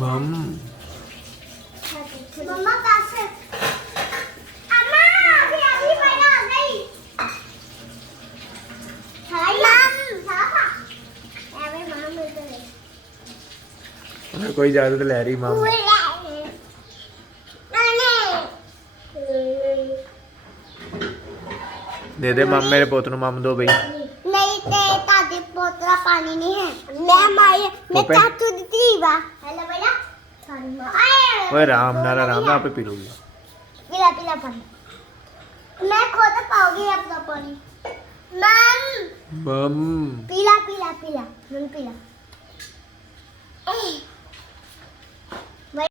बम मम्मा पास अम्मा अभी अभी मैंने आ गई हाय साफा अबे मां मिल गई कोई इजाजत ले रही माम दे दे माम मेरे पोत नु माम दो भाई नहीं ते तादी पोतरा पानी नहीं है मैं माई मैं पोपे? चाचू दी बा हेलो बेटा सॉरी मां ओए राम नारा राम आप ही पी लूंगी पिला पिला पानी मैं खुद पाऊंगी अपना पानी मम बम पिला पिला पिला मन पिला